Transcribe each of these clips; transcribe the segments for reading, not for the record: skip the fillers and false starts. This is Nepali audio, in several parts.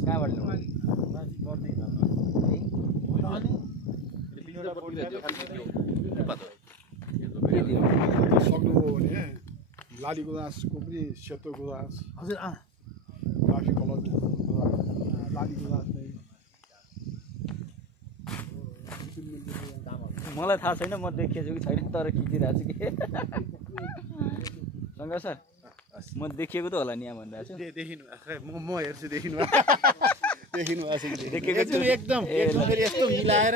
कहाँबाट सक्नुभयो भने लाली गुराँसको पनि सेतो गुराँस हजुर काफी कलर लाली गुराँस मलाई थाहा छैन म देखिएको कि छैन तर खिचिरहेको छु कि शङ्कर सर म देखिएको त होला नि यहाँ भनिरहेको छु देखिनु म हेर्छु देखिनु देखिनु देखेको छु एकदम फेरि यस्तो मिलाएर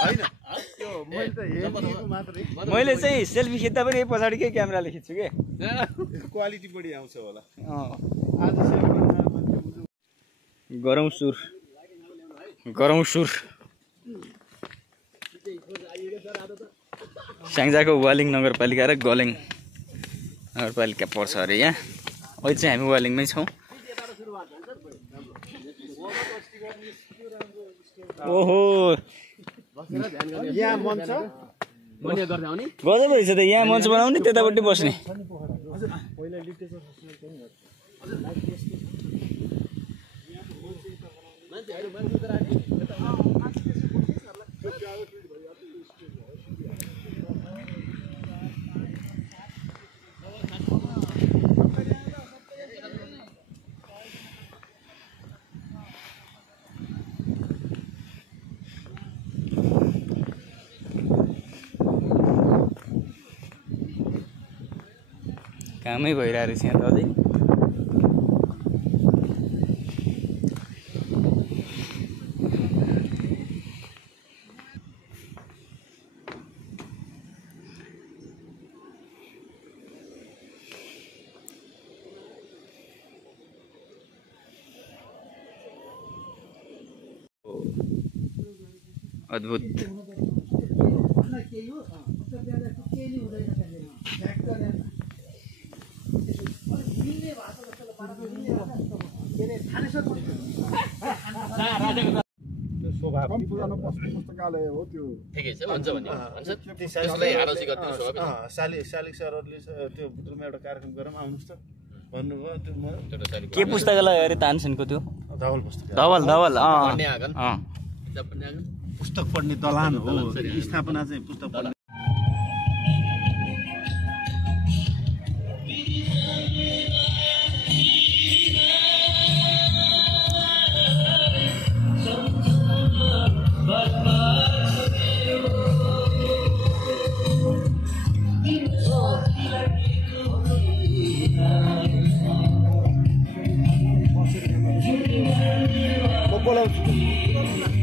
होइन मैले चाहिँ सेल्फी खिच्दा पनि यही पछाडिकै क्यामेराले खिच्छु कि क्वालिटी बढी आउँछ होला आज गरौँ सुर स्याङ्जाको वालिङ नगरपालिका र गलेङ नगरपालिका पर्छ अरे यहाँ अहिले चाहिँ हामी वालिङमै छौँ ओहो यहाँ मञ्च गजब रहेछ त यहाँ मञ्च बनाउने त्यतापट्टि बस्ने कामै भइरहेको रहेछ यहाँ त अझै अद्भुत पुरानो पुस्तकालय हो त्यो ठिकै छ हुन्छ भने त्यसलाई आलोचना गर्दिनु छ शालिक सरहरूले त्यो बुटुलमा एउटा कार्यक्रम गरौँ आउनुहोस् त भन्नुभयो त्यो म के पुस्तकालय अरे तानसेनको त्यो धवल पुस्तकालय धवल पुस्तक पढ्ने दलान हो स्थापना चाहिँ पुस्तक पढ्ने बोलाउँछु